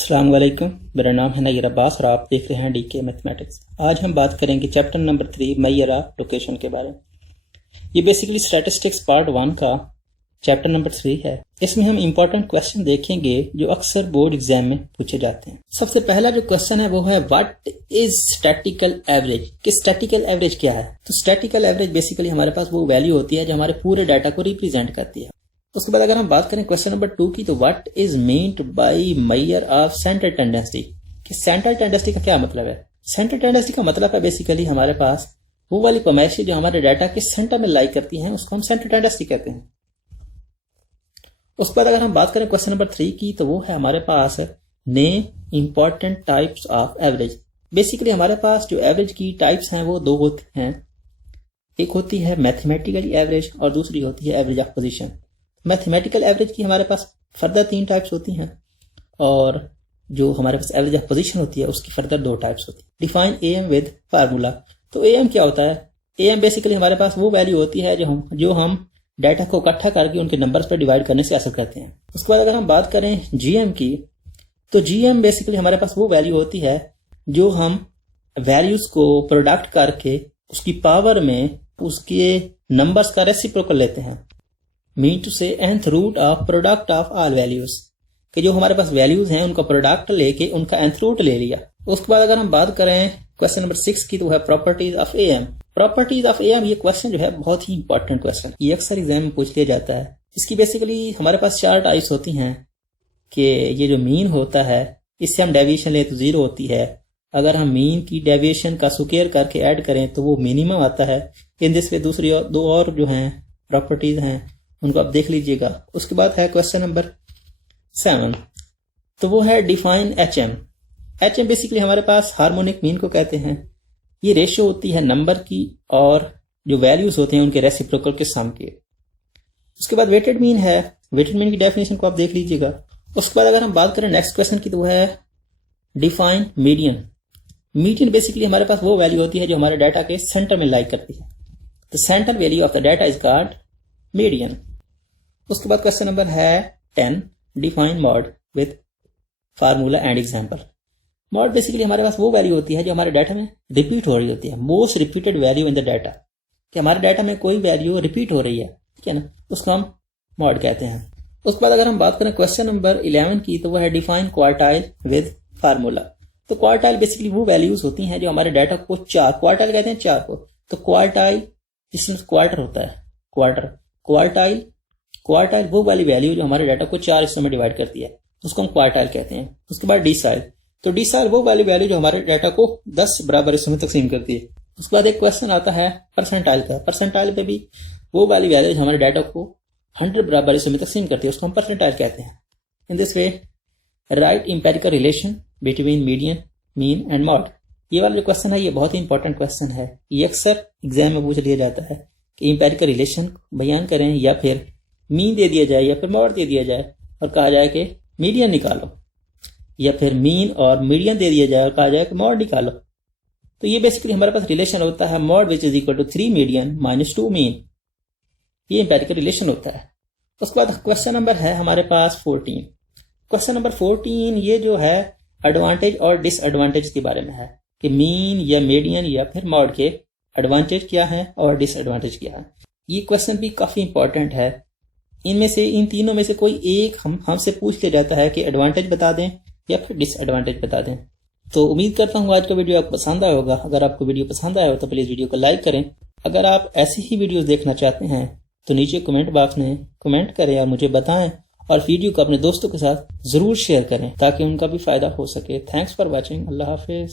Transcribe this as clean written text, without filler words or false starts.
अस्सलाम वालेकुम, मेरा नाम है नैयर अब्बास और आप देख रहे हैं डीके मैथमेटिक्स। आज हम बात करेंगे chapter number 3 measure of location के बारे में। ये बेसिकली स्टैटिस्टिक्स पार्ट 1 का चैप्टर नंबर 3 है। इसमें हम इंपॉर्टेंट क्वेश्चन देखेंगे जो अक्सर बोर्ड एग्जाम में पूछे जाते हैं। सबसे पहला जो क्वेश्चन है वो है व्हाट इज स्टैटिकल एवरेज, कि स्टैटिकल एवरेज क्या है। तो स्टैटिकल एवरेज बेसिकली हमारे पास वो वैल्यू होती है जो हमारे पूरे डाटा को रिप्रेजेंट करती है। उसके बाद अगर हम बात करें क्वेश्चन नंबर 2 की, तो what is meant by measure of central tendency, कि सेंट्रल टेंडेंसी का क्या मतलब है। सेंट्रल टेंडेंसी का मतलब है बेसिकली हमारे पास वो वाली पैमाइशें जो हमारे डाटा के सेंटर में लाई करती हैं उसको हम सेंट्रल टेंडेंसी कहते हैं। उसके बाद अगर हम बात करें क्वेश्चन नंबर 3 की, तो वो है हमारे पास name important types of average. Basically हमारे पास जो एवरेज की टाइप्स हैं वो दो होती हैं, एक होती है मैथमेटिकल एवरेज और दूसरी होती है average of position. Mathematical average की हमारे पास फर्दर 3 टाइप्स होती हैं और जो हमारे पास एवरेज ऑफ पोजीशन होती है उसकी फर्दर 2 टाइप्स होती है। Define am with formula. तो एएम क्या होता है? एएम बेसिकली हमारे पास वो वैल्यू होती है जो हम डाटा को इकट्ठा करके उनके नंबर्स पर डिवाइड करने से हासिल करते हैं। उसके बाद अगर हम बात करें जीएम की, तो जीएम बेसिकली हमारे पास वो वैल्यू होती है जो हम वैल्यूज को प्रोडक्ट करके उसकी पावर में उसके नंबर्स का रेसिप्रोकल लेते हैं। मीन टू से nth root of product of all values, कि जो हमारे पास वैल्यूज हैं उनका प्रोडक्ट लेके उनका nth रूट ले लिया। उसके बाद अगर हम बात करें क्वेश्चन नंबर 6 की, तो है properties of am. Properties of am ये क्वेश्चन जो है बहुत ही इंपॉर्टेंट क्वेश्चन, ये अक्सर एग्जाम में पूछ लिया जाता है। इसकी बेसिकली हमारे पास 4 टाइप्स होती हैं कि ये जो मीन होता है इससे हम डेविएशन ले तो 0 होती है। अगर हम मीन की डेविएशन का स्क्वायर करके ऐड करें तो वो मिनिमम आता है। इन दिस वे दूसरी और 2 और जो हैं प्रॉपर्टीज हैं उनको आप देख लीजिएगा। उसके बाद है क्वेश्चन नंबर 7, तो वो है डिफाइन एचएम। एचएम बेसिकली हमारे पास हार्मोनिक मीन को कहते हैं। ये रेशियो होती है नंबर की और जो वैल्यूज होते हैं उनके रेसिप्रोकल के सम के। उसके बाद वेटेड मीन है, वेटेड मीन की डेफिनेशन को आप देख लीजिएगा। उसके बाद अगर हम बात करें नेक्स्ट क्वेश्चन की, तो वो है डिफाइन मीडियन। मीडियन बेसिकली हमारे पास वो वैल्यू होती है जो हमारे डाटा के सेंटर में लाई करती है। The centre value of the data is called median. उसके बाद क्वेश्चन नंबर है 10, define mod with formula and example. Mod basically हमारे पास वो वैल्यू होती है जो हमारे डाटा में रिपीट हो रही होती है, most repeated value in the data, कि हमारे डाटा में कोई वैल्यू रिपीट हो रही है, ठीक है ना, उसको हम मॉड कहते हैं। उसके बाद अगर हम बात करें क्वेश्चन नंबर 11 की, तो वह है डिफाइन क्वार्टाइल विद फार्मूला। तो क्वार्टाइल बेसिकली वो वैल्यूज होती हैं जो हमारे डाटा को 4, क्वार्टाइल कहते हैं 4 को। तो क्वार्टाइल जिसमें क्वार्टर होता है, क्वार्टाइल वो वाली वैल्यू जो हमारे डाटा को 4 हिस्सों में डिवाइड करती है उसको हम क्वार्टाइल कहते हैं। उसके बाद डिसाइल, तो डिसाइल वो वाली वैल्यू जो हमारे डाटा को 10 बराबर हिस्सों में तकसीम करती है। उसके बाद एक क्वेश्चन आता है परसेंटाइल का। परसेंटाइल पे भी वो वाली वैल्यू जो हमारे डाटा को 100 बराबर हिस्सों में तकसीम करती है उसको हम परसेंटाइल कहते हैं। In this way right empirical relation between median, mean and mod. ये वाला जो क्वेश्चन है ये बहुत ही इंपॉर्टेंट क्वेश्चन है। ये अक्सर एग्जाम में पूछ लिया जाता है कि इंपेरिकल रिलेशन बयान करें या फिर मीन दे दिया जाए या फिर मॉड दे दिया जाए और कहा जाए कि मीडियन निकालो, या फिर मीन और मीडियन दे दिया जाए और कहा जाए कि मॉड निकालो। तो ये बेसिकली हमारे पास रिलेशन होता है mode which is equal to 3 median minus 2 mean, ये इंपेरिकल रिलेशन होता है। उसके बाद क्वेश्चन नंबर है हमारे पास 14। क्वेश्चन नंबर 14 ये जो है एडवांटेज और डिसएडवांटेज के बारे में है, कि मीन या मीडियन या फिर मॉड के एडवांटेज क्या है और डिसएडवांटेज क्या है। ये क्वेश्चन भी काफी इंपॉर्टेंट है। इनमें से इन तीनों में से कोई एक हमसे पूछ लिया जाता है कि एडवांटेज बता दें या फिर डिसएडवांटेज बता दें। तो उम्मीद करता हूँ आज का वीडियो आपको पसंद आया होगा। अगर आपको वीडियो पसंद आया हो तो प्लीज वीडियो को लाइक करें। अगर आप ऐसी ही वीडियोस देखना चाहते हैं तो नीचे कमेंट बॉक्स में कमेंट करें और मुझे बताएं, और वीडियो को अपने दोस्तों के साथ जरूर शेयर करें ताकि उनका भी फायदा हो सके। Thanks for watching. Allah Hafiz.